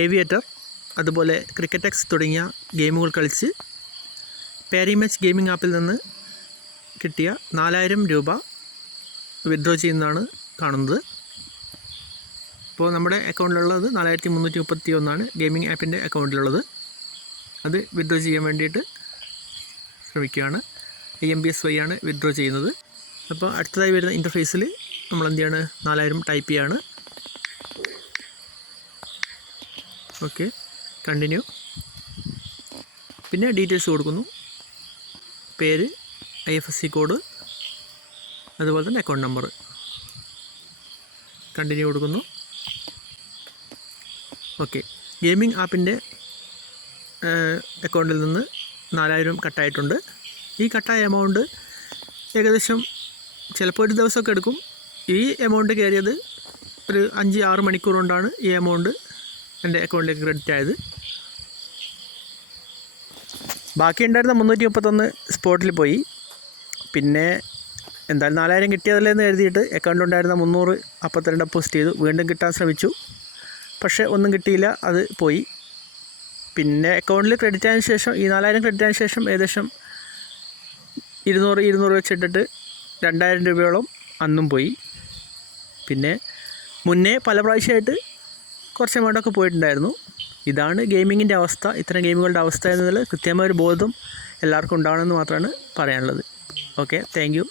Aviator, അതുപോലെ cricket X തുടങ്ങിയ ഗെയിമുകൾ കളിച്ച് പാരിമാച്ച് ഗെയിമിംഗ് ആപ്പിൽ നിന്ന് കിട്ടിയ 4000 രൂപ വിത്ഡ്രോ ചെയ്യുന്നതാണ് കാണുന്നത്. അപ്പോൾ നമ്മുടെ അക്കൗണ്ടിലുള്ളത് 4331 ഗെയിമിംഗ് ആപ്പിൻ്റെ അക്കൗണ്ടിലുള്ളത്. അത് വിത്ഡ്രോ ചെയ്യാൻ വേണ്ടിയിട്ട് ശ്രമിക്കുകയാണ്. IMBS വഴിയാണ് വിത്ഡ്രോ ചെയ്യുന്നത്. അപ്പോൾ അടുത്തതായി വരുന്ന ഇൻ്റർഫേസിൽ നമ്മൾ എന്ത് ചെയ്യാണ്, 4000 ടൈപ്പ് ചെയ്യാണ്. Okay, continue. പിന്നെ ഡീറ്റെയിൽസ് കൊടുക്കുന്നു, പേര്, IFSC കോഡ്, അതുപോലെ തന്നെ അക്കൗണ്ട് നമ്പർ. കണ്ടിന്യൂ കൊടുക്കുന്നു. ഓക്കെ, ഗെയിമിംഗ് ആപ്പിൻ്റെ അക്കൗണ്ടിൽ നിന്ന് 4000 കട്ടായിട്ടുണ്ട്. ഈ കട്ടായ എമൗണ്ട് ഏകദേശം ചിലപ്പോൾ ഒരു ദിവസമൊക്കെ എടുക്കും. ഈ എമൗണ്ട് കയറിയത് ഒരു 5-6 മണിക്കൂർ കൊണ്ടാണ് ഈ എമൗണ്ട് എൻ്റെ അക്കൗണ്ടിലേക്ക് ക്രെഡിറ്റ് ആയത്. ബാക്കി ഉണ്ടായിരുന്ന 331 സ്പോട്ടിൽ പോയി. പിന്നെ എന്തായാലും 4000 കിട്ടിയതല്ലേ എന്ന് എഴുതിയിട്ട് അക്കൗണ്ടിലുണ്ടായിരുന്ന 300 അപ്പം തന്നെ ഡെപ്പോസിറ്റ് ചെയ്തു. വീണ്ടും കിട്ടാൻ ശ്രമിച്ചു, പക്ഷേ ഒന്നും കിട്ടിയില്ല, അത് പോയി. പിന്നെ അക്കൗണ്ടിൽ ക്രെഡിറ്റ് ആയതിനു ശേഷം, ഈ 4000 ക്രെഡിറ്റ് ആയതിനു ശേഷം ഏകദേശം 200 വെച്ചിട്ടിട്ട് 2000 രൂപയോളം അന്നും പോയി. പിന്നെ മുന്നേ പല പ്രാവശ്യമായിട്ട് കുറച്ച് എമൗണ്ടൊക്കെ പോയിട്ടുണ്ടായിരുന്നു. ഇതാണ് ഗെയിമിങ്ങിൻ്റെ അവസ്ഥ, ഇത്തരം ഗെയിമുകളുടെ അവസ്ഥ എന്നതിൽ കൃത്യമായൊരു ബോധം എല്ലാവർക്കും ഉണ്ടാവണമെന്ന് മാത്രമാണ് പറയാനുള്ളത്. Okay, thank you.